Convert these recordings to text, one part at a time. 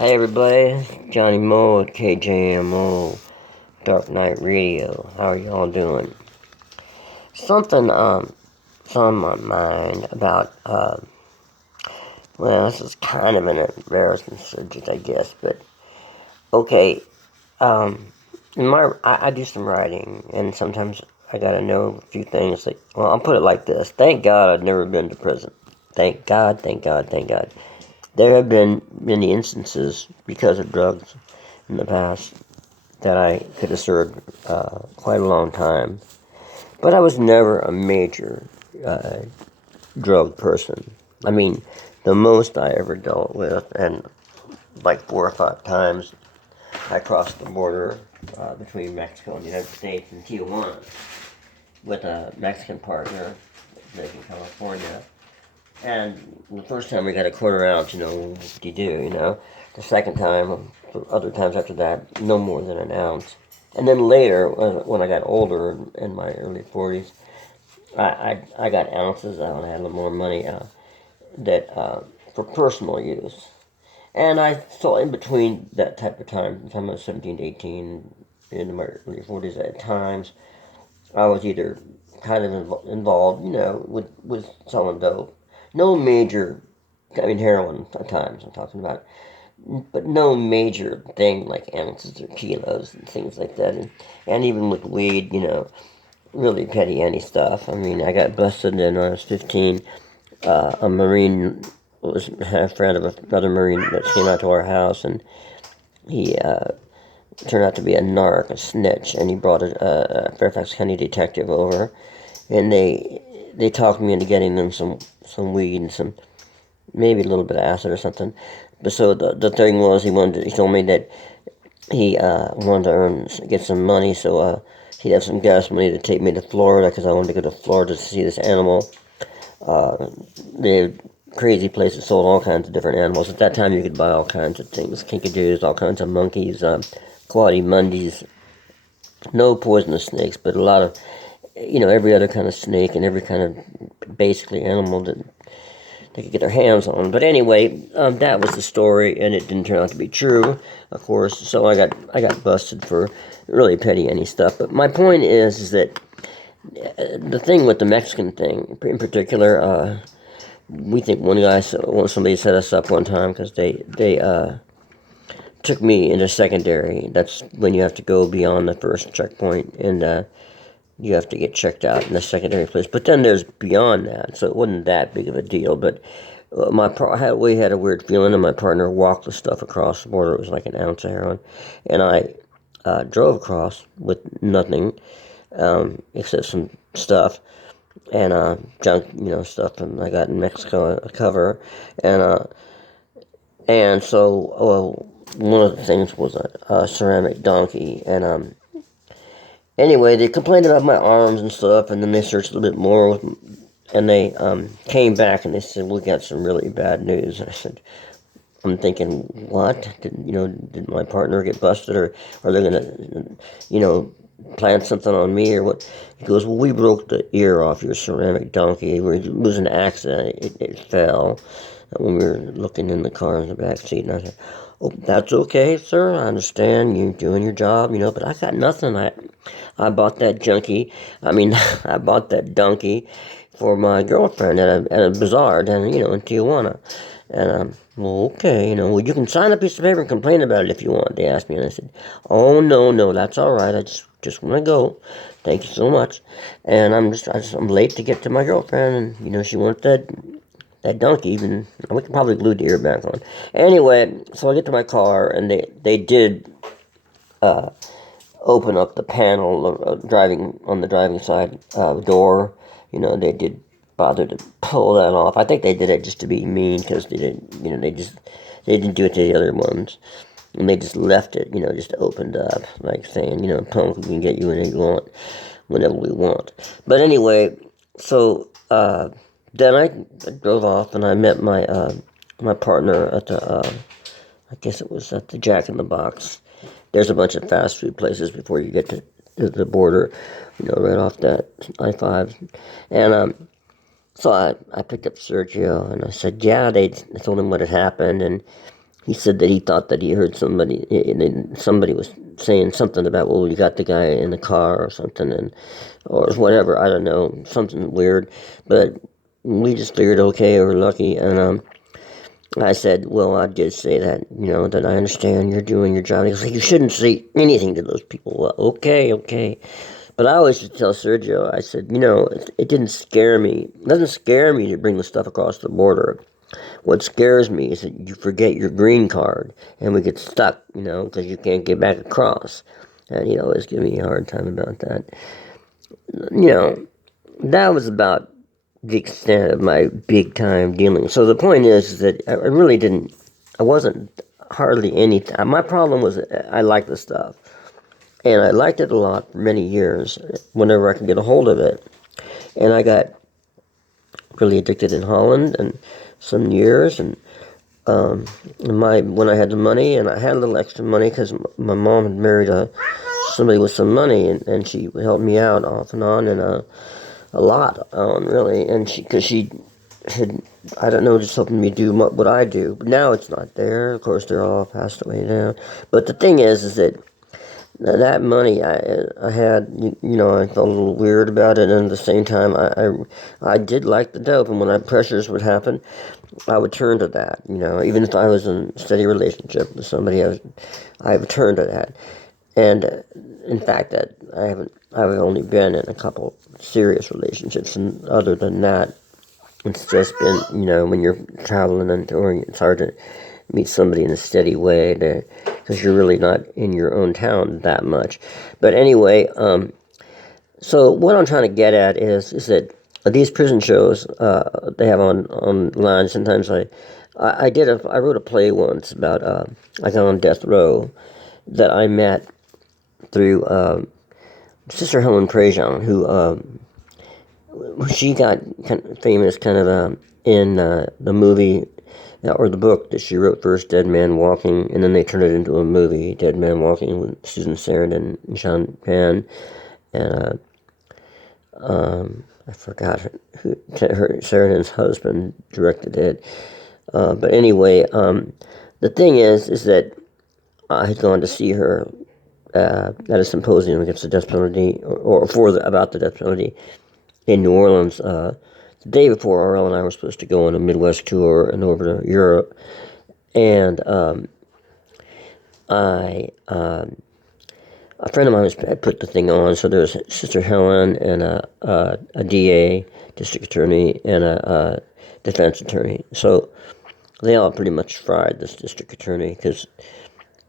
Hey everybody, jonnymo at KJMO Dark Knight Radio. How are y'all doing? Something's on my mind about well, this is kind of an embarrassing subject, I guess, but okay. Um, I do some writing, and sometimes I gotta know a few things. Like, well, I'll put it like this: thank God I've never been to prison. Thank God, thank God, thank God. There have been many instances because of drugs in the past that I could have served quite a long time. But I was never a major uh, drug person. I mean, the most I ever dealt with, and like 4 or 5 times, I crossed the border between Mexico and the United States in Tijuana with a Mexican partner living in California. And the first time we got a quarter ounce, what do you do? The second time, other times after that, no more than an ounce. And then later, when I got older, in my early 40s, I got ounces. I had a little more money that for personal use. And I saw in between that type of time I was 17 to 18, into my early 40s at times, I was either kind of involved, with selling dope. No major, I mean, heroin at times I'm talking about, but no major thing like ounces or kilos and things like that. And even with weed, really petty any stuff. I mean, I got busted when I was 15. A Marine was a friend of another Marine that came out to our house, and he turned out to be a narc, a snitch, and he brought a Fairfax County detective over, and they talked me into getting them some weed and some maybe a little bit of acid or something. But so the thing was, he told me that he wanted to get some money, so he'd have some gas money to take me to Florida because I wanted to go to Florida to see this animal. They had crazy places sold all kinds of different animals. At that time, you could buy all kinds of things, kinkadoos, all kinds of monkeys, quality mundies, no poisonous snakes, but a lot of, every other kind of snake and every kind of basically animal that they could get their hands on. But anyway, that was the story, and it didn't turn out to be true, of course. So I got busted for really petty any stuff. But my point is that the thing with the Mexican thing, in particular, we think somebody set us up one time because they took me into secondary. That's when you have to go beyond the first checkpoint, and you have to get checked out in the secondary place. But then there's beyond that, so it wasn't that big of a deal. But we had a weird feeling, and my partner walked the stuff across the border. It was like an ounce of heroin, and I drove across with nothing except some stuff and junk, stuff, and I got in Mexico a cover, and and so one of the things was a ceramic donkey, and anyway, they complained about my arms and stuff, and then they searched a little bit more, and they came back and they said, "We got some really bad news." I said, "I'm thinking, what? Did my partner get busted, or are they gonna, plant something on me, or what?" He goes, "Well, we broke the ear off your ceramic donkey. It was an accident. It fell when we were looking in the car in the back seat." And I said, "Oh, that's okay, sir. I understand you doing your job, but I got nothing. I bought that junkie. I mean, I bought that donkey for my girlfriend at a bazaar down, in Tijuana." And well, okay, well, you can sign a piece of paper and complain about it if you want. They asked me, and I said, "Oh, no, that's all right. I just want to go. Thank you so much." And I'm late to get to my girlfriend, and she wanted that donkey. Even we could probably glue the ear back on. Anyway, so I get to my car, and they did open up the panel driving on the driving side door. They did bother to pull that off. I think they did it just to be mean because they didn't. They didn't do it to the other ones, and they just left it. Just opened up, like saying, "Punk, we can get you whenever we want." But anyway, so then I drove off, and I met my partner at I guess it was at the Jack in the Box. There's a bunch of fast food places before you get to the border, right off that I-5. And so I picked up Sergio, and I said, yeah, they told him what had happened, and he said that he thought that he heard somebody, and somebody was saying something about, well, you got the guy in the car or something, and or whatever, I don't know, something weird. But we just figured, okay, we're lucky. And I said, well, I did say that, that I understand you're doing your job. He goes, you shouldn't say anything to those people. Well, okay. But I always just tell Sergio, I said, it didn't scare me. It doesn't scare me to bring the stuff across the border. What scares me is that you forget your green card and we get stuck, because you can't get back across. And he'd always give me a hard time about that. That was about the extent of my big time dealing. So the point is that I wasn't hardly anything. My problem was I liked the stuff. And I liked it a lot for many years, whenever I could get a hold of it. And I got really addicted in Holland and some years, and when I had the money, and I had a little extra money because my mom had married somebody with some money, and she helped me out off and on, and a lot on, really, and because she had, I don't know, just helping me do what I do. But now it's not there. Of course, they're all passed away now. But the thing is that that money I had, I felt a little weird about it, and at the same time, I did like the dope, and when pressures would happen, I would turn to that, even if I was in a steady relationship with somebody, I would turn to that. And in fact, that I've only been in a couple serious relationships, and other than that, it's just been, when you're traveling and touring, it's hard to meet somebody in a steady way because you're really not in your own town that much. But anyway, so what I'm trying to get at is that these prison shows they have online. Sometimes I wrote a play once about I got on death row that I met through Sister Helen Prejean, who she got kind of famous in the movie or the book that she wrote first, Dead Man Walking, and then they turned it into a movie, Dead Man Walking, with Susan Sarandon and Sean Penn, and I forgot who Sarandon's husband directed it. But anyway, the thing is that I had gone to see her at a symposium against the death penalty, or about the death penalty in New Orleans. The day before, RL and I were supposed to go on a Midwest tour and over to Europe, and a friend of mine had put the thing on, so there was Sister Helen and a DA, district attorney, and a defense attorney. So they all pretty much fried this district attorney because,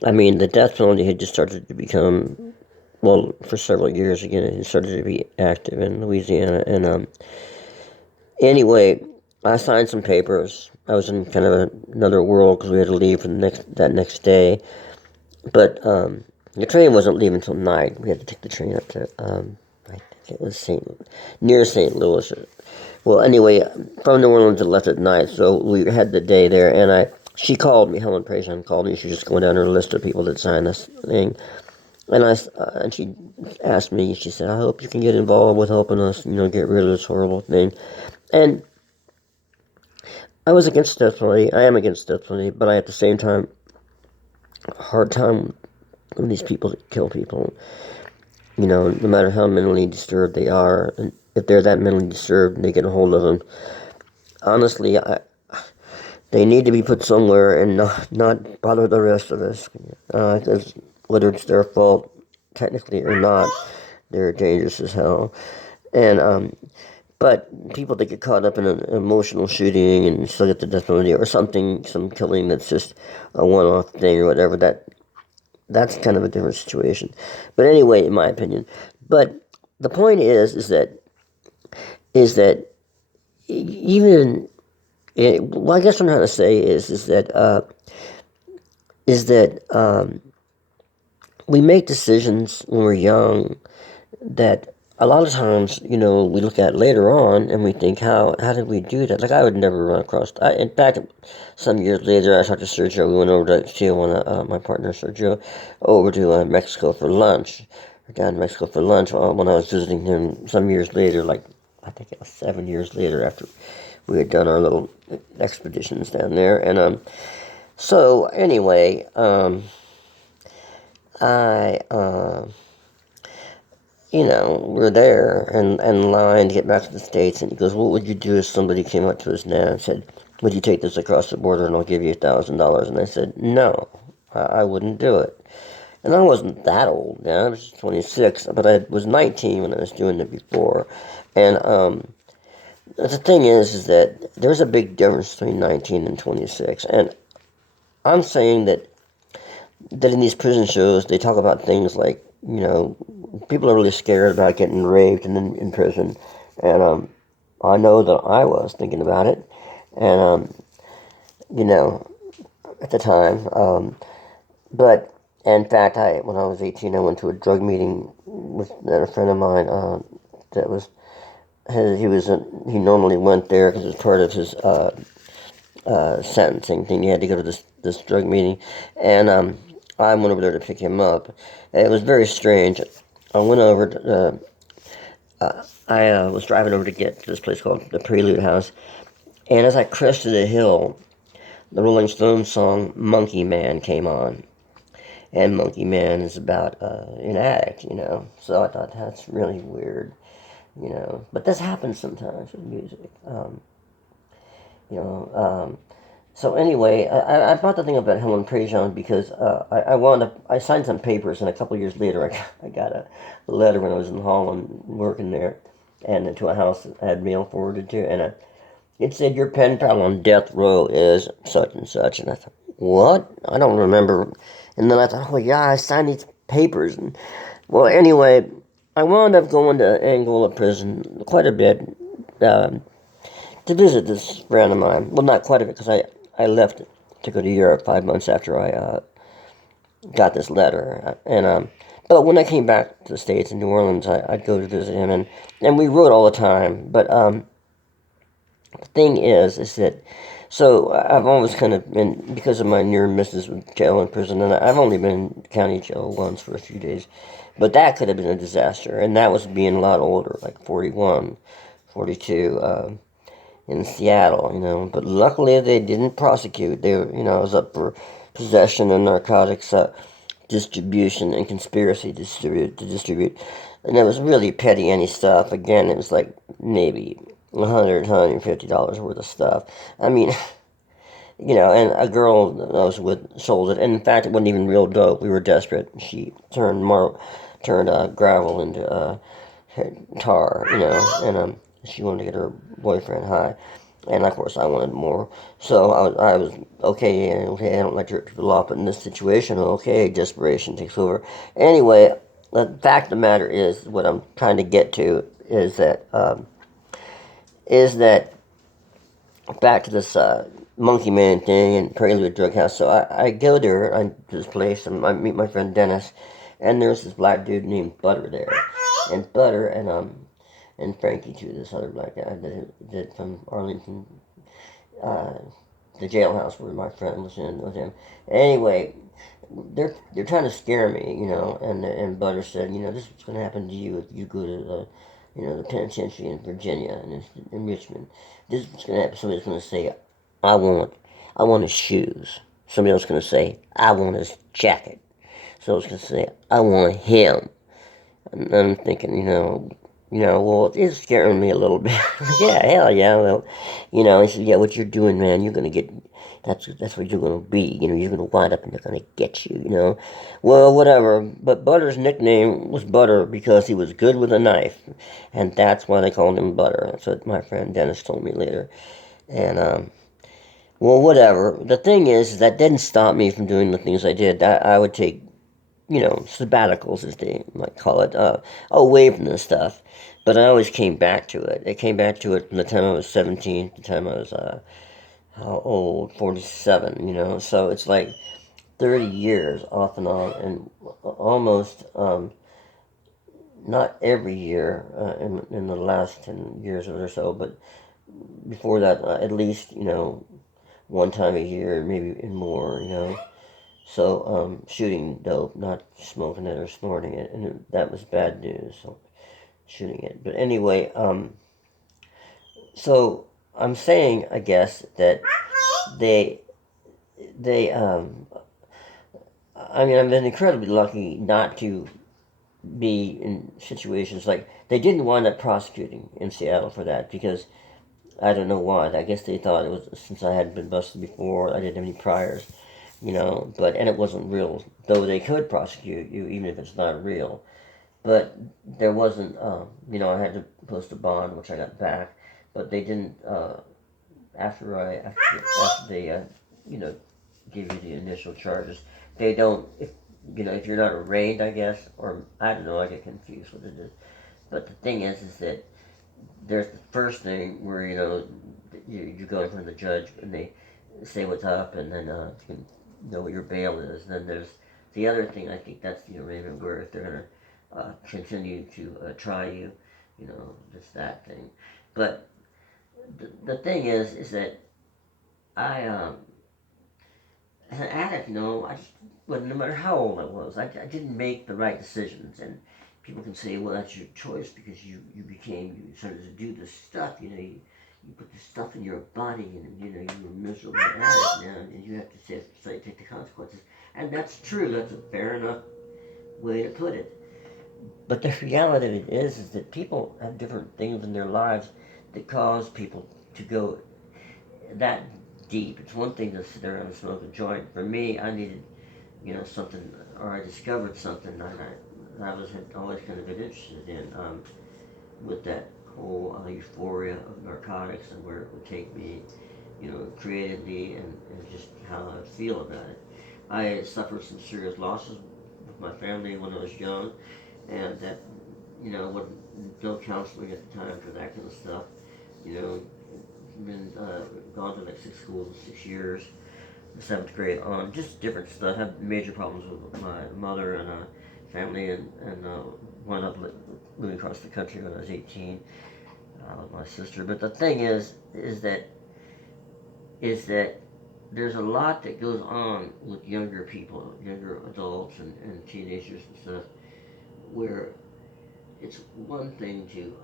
the death penalty had just started to become, well, for several years again, it started to be active in Louisiana. And anyway, I signed some papers. I was in kind of another world because we had to leave for that next day. But the train wasn't leaving until night. We had to take the train up to, I think it was near St. Louis. Well, anyway, from New Orleans, it left at night, so we had the day there, and she called me, Helen Prejean called me. She was just going down her list of people that signed this thing. And she asked me, she said, I hope you can get involved with helping us, get rid of this horrible thing. And I was against death penalty. I am against death penalty, but I, at the same time, a hard time when these people that kill people, no matter how mentally disturbed they are, and if they're that mentally disturbed and they get a hold of them, honestly, they need to be put somewhere and not bother the rest of us. Because whether it's their fault, technically or not, they're dangerous as hell. And but people that get caught up in an emotional shooting and still get the death penalty or something, some killing that's just a one-off thing or whatever, that's kind of a different situation. But anyway, in my opinion. But the point is that even, well, I guess what I'm trying to say is that we make decisions when we're young that a lot of times, we look at later on and we think, how did we do that? Like, I would never run across. In fact, some years later, I talked to Sergio. We went over to Tijuana, my partner Sergio, over to Mexico for lunch. Down in Mexico for lunch when I was visiting him some years later, like I think it was 7 years later after we had done our little expeditions down there. And So anyway, I we're there and in line to get back to the States, and he goes, "What would you do if somebody came up to us now and said, 'Would you take this across the border and I'll give you $1,000?'" And I said, "No, I wouldn't do it." And I wasn't that old. I was 26, but I was 19 when I was doing it before. And the thing is that there's a big difference between 19 and 26. And I'm saying that in these prison shows, they talk about things like, people are really scared about getting raped and in prison. And I know that I was thinking about it. And, you know, at the time. But in fact, when I was 18, I went to a drug meeting with a friend of mine that was he normally went there because it was part of his sentencing thing. He had to go to this drug meeting, and I went over there to pick him up. It was very strange. I went over to, I was driving over to get to this place called the Prelude House, and as I crested a hill, the Rolling Stones song "Monkey Man" came on. And Monkey Man is about an addict, So I thought that's really weird. But this happens sometimes with music, you know. So anyway, I brought the thing about Helen Prejean because I signed some papers, and a couple of years later, I got a letter when I was in Holland working there, and to a house that I had mail forwarded to, and it said, "Your pen pal on death row is such and such." And I thought, what? I don't remember. And then I thought, oh yeah, I signed these papers. And well, anyway, I wound up going to Angola prison quite a bit to visit this friend of mine. Well, not quite a bit because I left to go to Europe 5 months after I got this letter. And but when I came back to the States in New Orleans, I'd go to visit him, and we wrote all the time. But the thing is that so I've always kind of been, because of my near misses with jail and prison, and I've only been in county jail once for a few days, but that could have been a disaster, and that was being a lot older, like 41, 42, in Seattle. But luckily they didn't prosecute. I was up for possession of narcotics, distribution, and conspiracy to distribute, and it was really petty any stuff. Again, it was like maybe $150 worth of stuff. I mean, and a girl that I was with sold it. And in fact, it wasn't even real dope. We were desperate. She turned gravel into tar, and she wanted to get her boyfriend high. And of course, I wanted more. So I was okay. Okay, I don't like to rip people off, but in this situation, okay, desperation takes over. Anyway, the fact of the matter is, what I'm trying to get to is that back to this Monkey Man thing and Prelude Drug House. So I go there to this place, and I meet my friend Dennis, and there's this black dude named Butter there, and Butter and Frankie too, this other black guy that from Arlington, uh, the jailhouse where my friend was in with him. Anyway, they're trying to scare me, and Butter said, this is what's going to happen to you if you go to the penitentiary in Virginia and in Richmond. This is what's going to happen. Somebody's going to say, I want his shoes. Somebody else is going to say, I want his jacket. Somebody's going to say, I want him. And I'm thinking, well, it's scaring me a little bit. Yeah, hell yeah. Well, he said, yeah, what you're doing, man, you're going to get, that's what you're going to be. You're going to wind up and they're going to get you. Well, whatever. But Butter's nickname was Butter because he was good with a knife. And that's why they called him Butter. That's what my friend Dennis told me later. And, well, whatever. The thing is, that didn't stop me from doing the things I did. I would take, sabbaticals, as they might call it, away from this stuff. But I always came back to it. I came back to it from the time I was 17 to the time I was, how old? 47, So it's like 30 years off and on, and almost, not every year in the last 10 years or so, but before that, at least, one time a year, maybe more. So, shooting dope, not smoking it or snorting it, and that was bad news. So, shooting it. But anyway, so I'm saying, I guess, that they they, I mean, I've been incredibly lucky not to be in situations like they didn't wind up prosecuting in Seattle for that because I don't know why. I guess they thought it was since I hadn't been busted before, I didn't have any priors, But and it wasn't real, though they could prosecute you even if it's not real. But there wasn't, I had to post a bond, which I got back, but they didn't. After they, you know, give you the initial charges, they don't. If you're not arraigned, I guess, or I don't know, I get confused what it is. But the thing is that there's the first thing where you go in front of the judge and they say what's up, and then you can know what your bail is. And then there's the other thing. I think that's the arraignment where if they're gonna continue to try you, just that thing. But the thing is that I as an addict, I just, well, no matter how old I was, I didn't make the right decisions. And people can say, well, that's your choice because you started to do this stuff, you put this stuff in your body and, you were miserable addict now and you have to take the consequences. And that's true, that's a fair enough way to put it. But the reality of it is that people have different things in their lives that cause people to go that deep. It's one thing to sit there and smoke a joint. For me, I needed, something, or I discovered something that had always kind of been interested in, with that whole euphoria of narcotics and where it would take me, creatively and just how I feel about it. I suffered some serious losses with my family when I was young, and that, wasn't no counseling at the time for that kind of stuff. You know, been gone to like 6 schools in 6 years, seventh grade on, just different stuff. Had major problems with my mother and family, and wound up moving across the country when I was 18 with my sister. But the thing is that there's a lot that goes on with younger people, younger adults and teenagers and stuff, where it's one thing to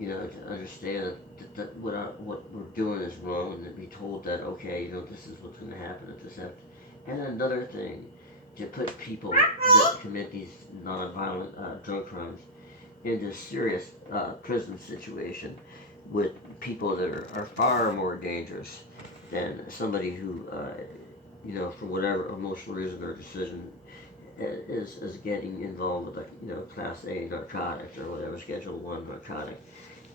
to understand that what we're doing is wrong, and to be told that okay, this is what's going to happen if this happens, and another thing to put people that commit these non-violent drug crimes into serious prison situation with people that are far more dangerous than somebody who, for whatever emotional reason or decision, is getting involved with class A narcotics or whatever, Schedule 1 narcotic.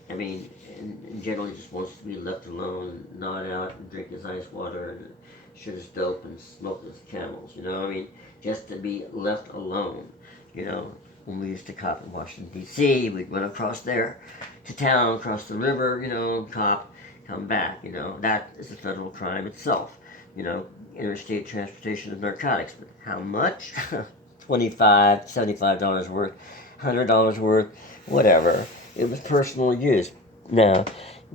I mean, and generally just wants to be left alone, nod out and drink his ice water and shoot his dope and smoke his camels, I mean, just to be left alone, When we used to cop in Washington, D.C., we'd run across there to town, across the river, cop, come back, that is a federal crime itself, interstate transportation of narcotics. But how much? $25, $75 worth, $100 worth, whatever. It was personal use. Now,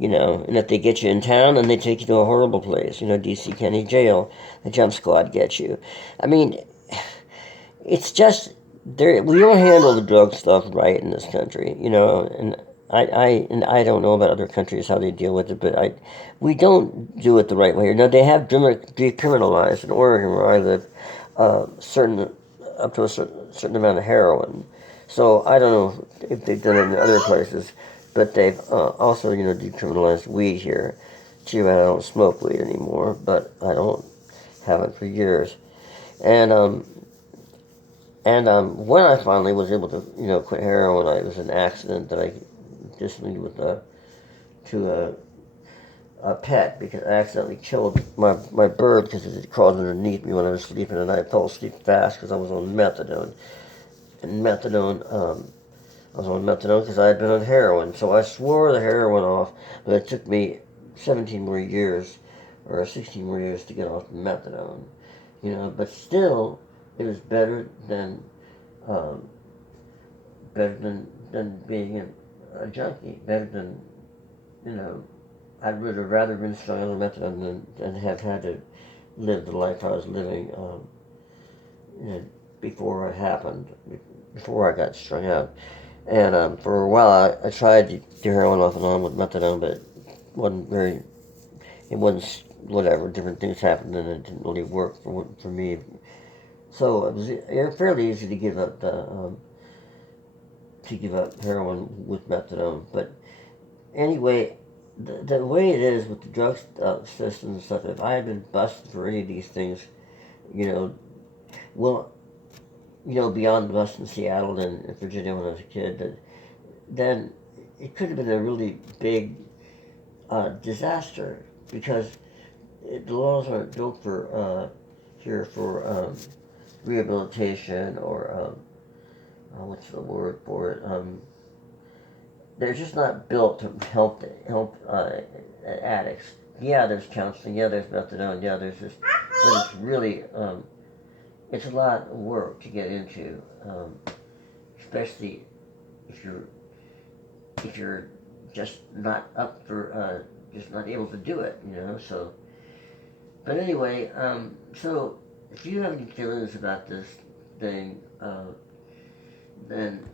and if they get you in town, then they take you to a horrible place, D.C. County Jail. The jump squad gets you. I mean, it's just there. We don't handle the drug stuff right in this country, and I don't know about other countries how they deal with it, but we don't do it the right way here. Now they have decriminalized in Oregon where I live, certain up to a certain amount of heroin. So I don't know if they've done it in other places, but they've also decriminalized weed here. Too bad I don't smoke weed anymore, but I don't haven't for years, and when I finally was able to quit heroin, it was an accident that I just linked with a pet because I accidentally killed my bird because it crawled underneath me when I was sleeping, and I fell asleep fast because I was on methadone. And I was on methadone because I had been on heroin. So I swore the heroin off, but it took me 17 more years or 16 more years to get off the methadone. But still, it was um, better than being a junkie, better than, you know, I would have rather been strung on methadone than have had to live the life I was living, before it happened, before I got strung out. And for a while, I tried to do heroin off and on with methadone, but it wasn't whatever, different things happened, and it didn't really work for me. So it was fairly easy to give up heroin with methadone. But anyway, the way it is with the drug system and stuff, if I had been busted for any of these things, you know, well, beyond busting Seattle and Virginia when I was a kid, then it could have been a really big disaster because the laws aren't built for here for rehabilitation or what's the word for it? They're just not built to help addicts. Yeah, there's counseling. Yeah, there's methadone. Yeah, there's this, but it's really it's a lot of work to get into, especially if you're just not up for just not able to do it. So. But anyway, so if you have any feelings about this thing, then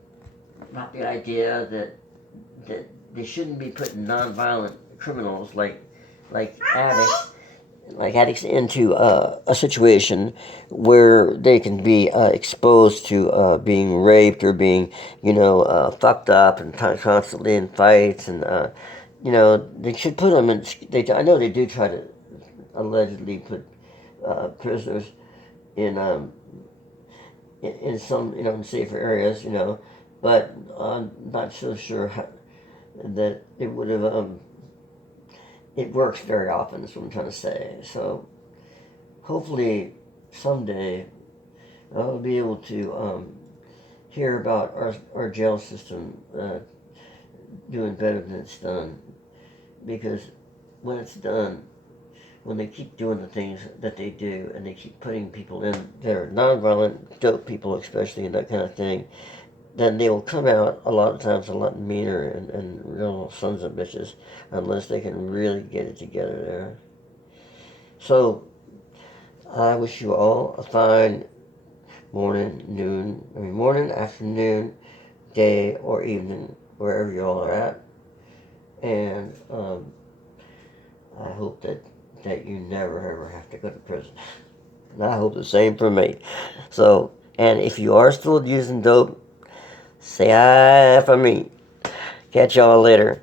about the idea that they shouldn't be putting nonviolent criminals like addicts into a situation where they can be exposed to being raped or being fucked up and constantly in fights and they should put them in. I know they do try to allegedly put prisoners in in some in safer areas, but I'm not so sure that it would have it works very often. Is what I'm trying to say. So hopefully someday I'll be able to hear about our jail system doing better than it's done, because when it's done, when they keep doing the things that they do and they keep putting people in that are nonviolent, dope people especially, and that kind of thing, then they will come out a lot of times a lot meaner and real sons of bitches unless they can really get it together there. So I wish you all a fine morning, afternoon, day, or evening, wherever you all are at. And I hope that you never ever have to go to prison. And I hope the same for me. So, and if you are still using dope, say hi for me. Catch y'all later.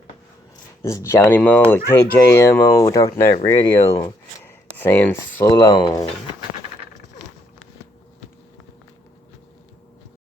This is jonnymo with KJMO Dark Night Radio saying so long.